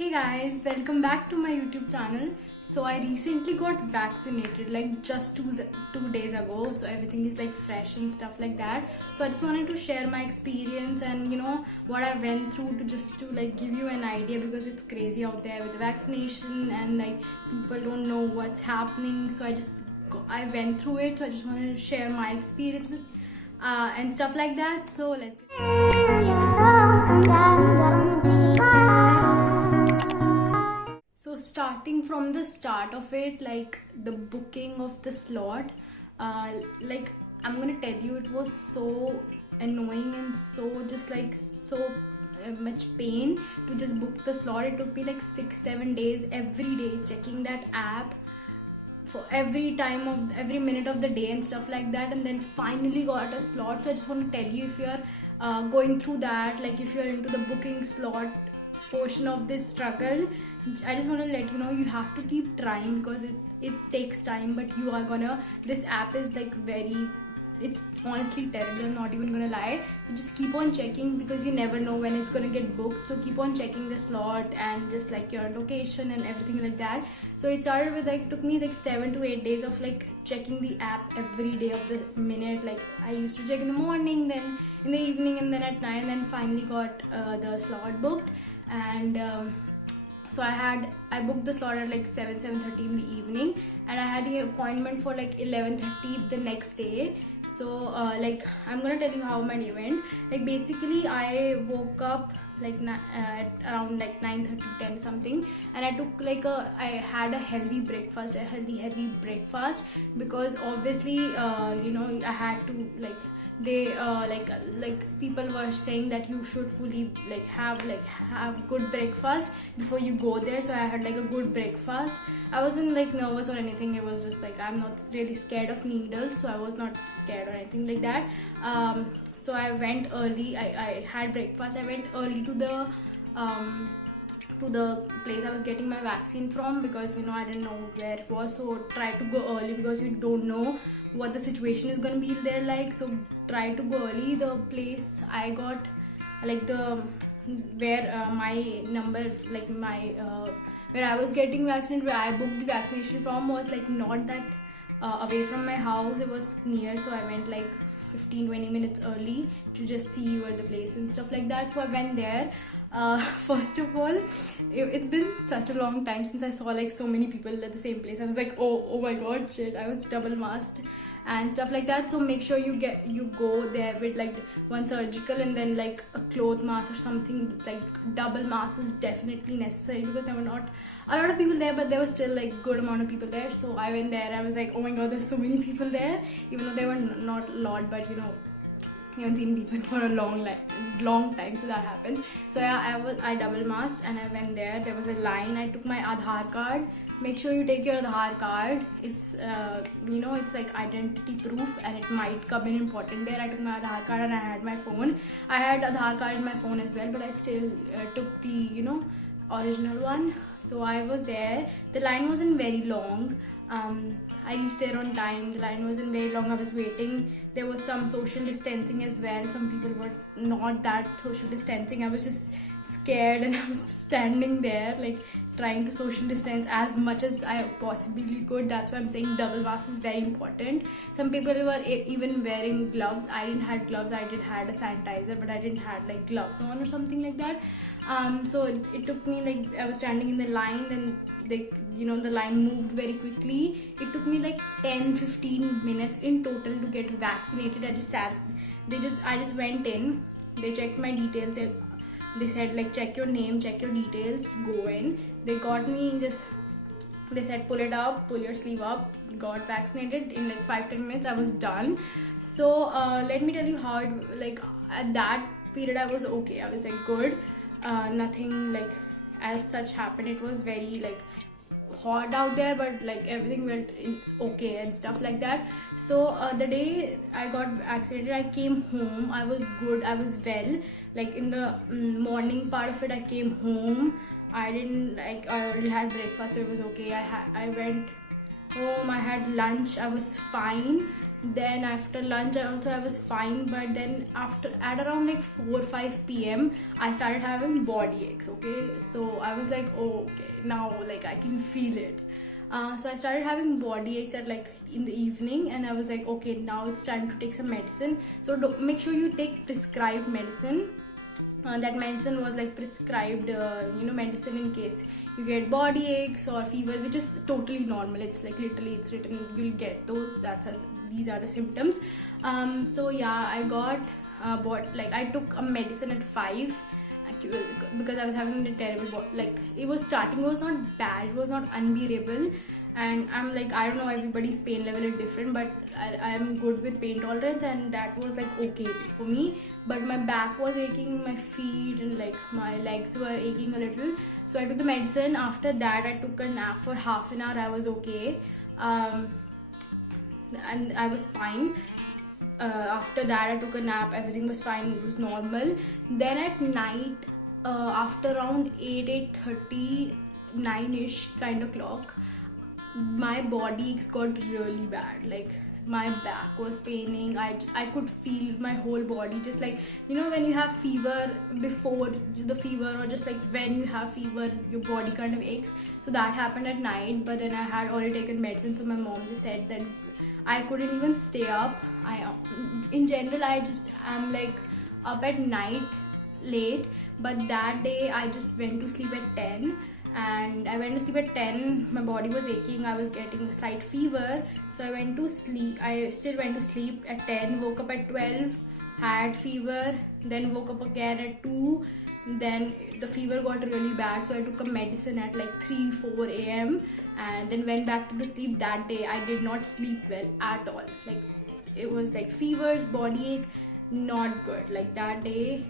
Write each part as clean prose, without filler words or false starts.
Hey guys, welcome back to my YouTube channel. So I recently got vaccinated like just two days ago. So everything is like fresh and stuff like that. So I just wanted to share my experience and what I went through to like give you an idea, because it's crazy out there with the vaccination and like people don't know what's happening. So I went through it. So I just wanted to share my experience and stuff like that. So let's get So starting from the start of it, like the booking of the slot, like I'm gonna tell you, it was so annoying and so much pain to just book the slot. It took me like 6-7 days every day checking that app for every minute of the day and stuff like that, and then finally got a slot. So I just want to tell you, if you're going through that, like if you're into the booking slot portion of this struggle, I just want to let you know, you have to keep trying, because it takes time, but you are gonna, this app is like it's honestly terrible, I'm not even gonna lie. So just keep on checking, because you never know when it's gonna get booked. So keep on checking the slot and just like your location and everything like that. So it started with like, took me like 7 to 8 days of like checking the app every day of the minute. Like I used to check in the morning, then in the evening, and then at night, and then finally got the slot booked. And so I booked the slot at like 7:30 in the evening, and I had the appointment for like 11:30 the next day. So like I'm gonna tell you how my day went. Like basically I woke up like at around like 9:30, 10 something, and I took like I had a healthy breakfast, heavy breakfast, because obviously I had to like, they like people were saying that you should fully like have good breakfast before you go there. So I had like a good breakfast. I wasn't like nervous or anything. It was just like, I'm not really scared of needles, so I was not scared or anything like that. So I went early. I had breakfast. I went early to the place I was getting my vaccine from, because I didn't know where it was. So try to go early, because you don't know what the situation is gonna be there like. So try to go early. The place I got, like the where my number, like my where I was getting vaccinated, where I booked the vaccination from, was like not that away from my house. It was near, so I went like 15-20 minutes early to just see where the place and stuff like that. So I went there. First of all, it's been such a long time since I saw like so many people at the same place. I was like, oh my god, shit, I was double masked and stuff like that. So make sure you go there with like one surgical and then like a cloth mask or something. Like double mask is definitely necessary, because there were not a lot of people there, but there was still like good amount of people there. So I went there. I was like, oh my god, there's so many people there, even though there were not a lot, but you haven't seen people for a long time, so that happens. So yeah, I double masked and I went there. There was a line. I took my Aadhaar card. Make sure you take your Aadhaar card. It's it's like identity proof, and it might come in important there. I took my Aadhaar card and I had my phone. I had Aadhaar card in my phone as well, but I still took the original one. So I was there. The line wasn't very long. I reached there on time. The line wasn't very long. I was waiting. There was some social distancing as well. Some people were not that social distancing. I was just scared, and I was just standing there like trying to social distance as much as I possibly could. That's why I'm saying double mask is very important. Some people were even wearing gloves. I didn't have gloves. I did had a sanitizer, but I didn't had like gloves on or something like that. So it took me, like I was standing in the line, then the line moved very quickly. It took me like 10-15 minutes in total to get vaccinated. I just went in. They checked my details. They said like, check your name, check your details, go in. They got me they said, pull it up, pull your sleeve up. Got vaccinated in like 5-10 minutes. I was done. So let me tell you how like at that period I was okay. I was like good. Nothing like as such happened. It was very like hot out there, but like everything went okay and stuff like that. So the day I got vaccinated, I came home. I was good. I was well. Like in the morning part of it, I came home. I already had breakfast, so it was okay. I went home. I had lunch. I was fine. Then after lunch I was fine, but then after at around like 4 5 p.m. I started having body aches. Okay, so I was like, oh, okay, now like I can feel it. So I started having body aches at like in the evening, and I was like, okay, now it's time to take some medicine. So make sure you take prescribed medicine. That medicine was like prescribed medicine in case you get body aches or fever, which is totally normal. It's like literally it's written you'll get those. These are the symptoms. So yeah, I got I took a medicine at 5 because I was having a terrible it was not bad, it was not unbearable. And I'm like, I don't know, everybody's pain level is different, but I'm good with pain tolerance, and that was like okay for me. But my back was aching, my feet and like my legs were aching a little, so I took the medicine. After that I took a nap for half an hour. I was okay, and I was fine. After that I took a nap, everything was fine, it was normal. Then at night, after around 8:30, 9ish kind of clock, my body aches got really bad. Like my back was paining. I could feel my whole body, just like when you have fever, before the fever, or just like when you have fever your body kind of aches. So that happened at night, but then I had already taken medicine, so my mom just said that I couldn't even stay up. In general I just am like up at night late, but that day I just went to sleep at 10. And I went to sleep at 10. My body was aching, I was getting a slight fever, so I went to sleep. I still went to sleep at 10, woke up at 12, had fever, then woke up again at 2. Then the fever got really bad, so I took a medicine at like 3-4 a.m. and then went back to the sleep. That day I did not sleep well at all. Like it was like fevers, body ache, not good. Like that day,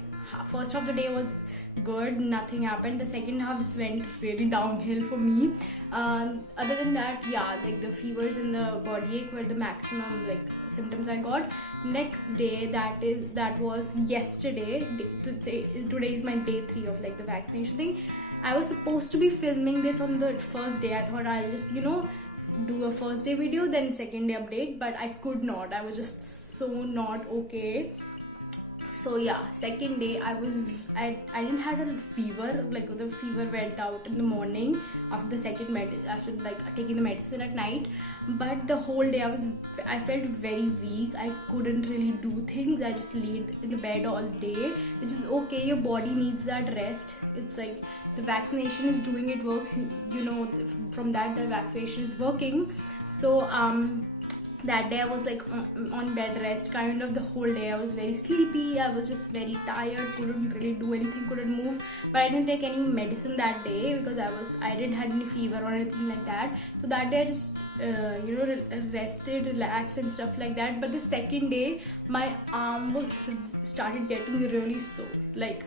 first half of the day was good, nothing happened. The second half just went really downhill for me. Other than that, yeah, like the fevers and the body ache were the maximum like symptoms I got. Next day, that was yesterday. Today is my day 3 of like the vaccination thing. I was supposed to be filming this on the first day. I thought I'll just do a first day video, then second day update, but I could not. I was just so not okay. So yeah, second day I didn't have a fever. Like the fever went out in the morning after the after like taking the medicine at night. But the whole day I felt very weak. I couldn't really do things. I just laid in the bed all day, which is okay. Your body needs that rest. It's like the vaccination is doing it works. From that the vaccination is working. So that day I was like on bed rest kind of the whole day. I was very sleepy, I was just very tired, couldn't really do anything, couldn't move. But I didn't take any medicine that day because I didn't have any fever or anything like that. So that day I just rested, relaxed and stuff like that. But the second day my arm started getting really sore. I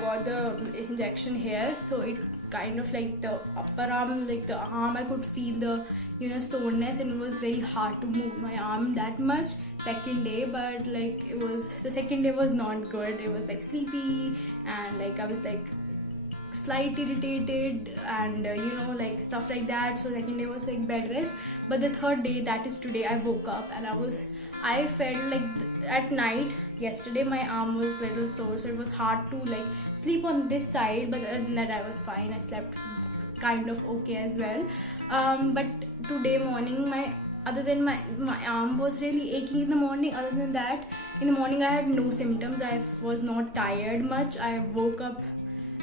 got the injection here, so it kind of like the upper arm, like the arm, I could feel the soreness, and it was very hard to move my arm that much second day. But like the second day was not good. It was like sleepy, and like I was like slightly irritated, and like stuff like that. So second day was like bed rest. But the third day, that is today, I woke up and I felt like at night yesterday my arm was a little sore, so it was hard to like sleep on this side. But other than that I was fine. I slept kind of okay as well. But today morning other than my arm was really aching in the morning. Other than that, in the morning I had no symptoms. I was not tired much. I woke up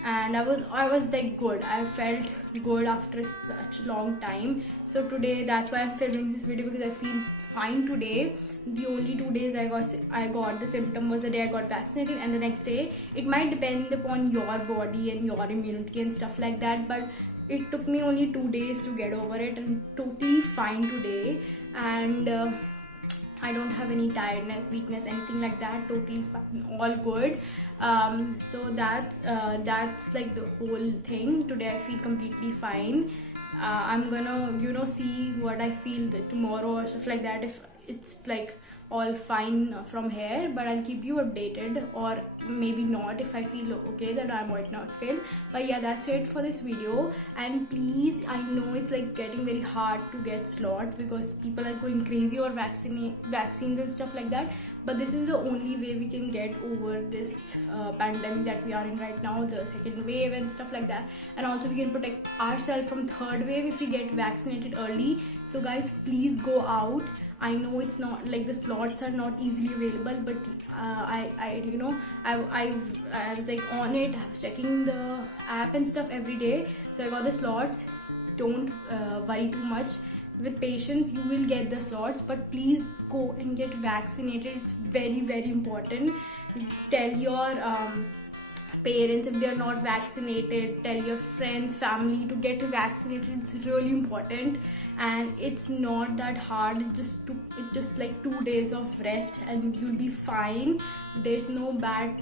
and I was like good. I felt good after such a long time. So today, that's why I'm filming this video, because I feel fine today. The only 2 days I got the symptom was the day I got vaccinated, and the next day. It might depend upon your body and your immunity and stuff like that, but it took me only 2 days to get over it, and totally fine today. And I don't have any tiredness, weakness, anything like that. Totally fine, all good. So that's like the whole thing. Today I feel completely fine. I'm gonna see what I feel tomorrow or stuff like that. If it's like all fine from here, but I'll keep you updated, or maybe not. If I feel okay, then I might not film. But yeah, that's it for this video. And please, I know it's like getting very hard to get slots because people are going crazy over vaccines and stuff like that, but this is the only way we can get over this pandemic that we are in right now, the second wave and stuff like that. And also we can protect ourselves from third wave if we get vaccinated early. So guys, please go out. I know it's not like the slots are not easily available, but I was like on it. I was checking the app and stuff every day, so I got the slots. Don't worry too much. With patience, you will get the slots, but please go and get vaccinated. It's very, very important. Tell your parents if they are not vaccinated, tell your friends, family to get vaccinated. It's really important, and it's not that hard. It just like 2 days of rest and you'll be fine. There's no bad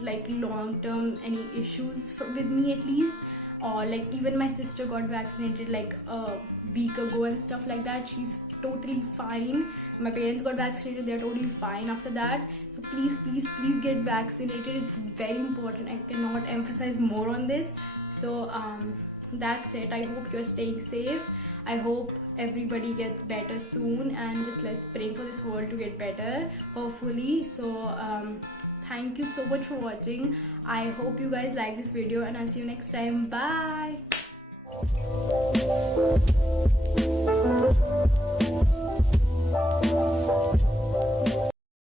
like long term any issues with me, at least. Or like even my sister got vaccinated like a week ago and stuff like that. She's totally fine. My parents got vaccinated, they're totally fine after that. So please, please, please get vaccinated. It's very important. I cannot emphasize more on this. So that's it. I hope you're staying safe. I hope everybody gets better soon, and just like praying for this world to get better, hopefully. So thank you so much for watching. I hope you guys like this video, and I'll see you next time. Bye.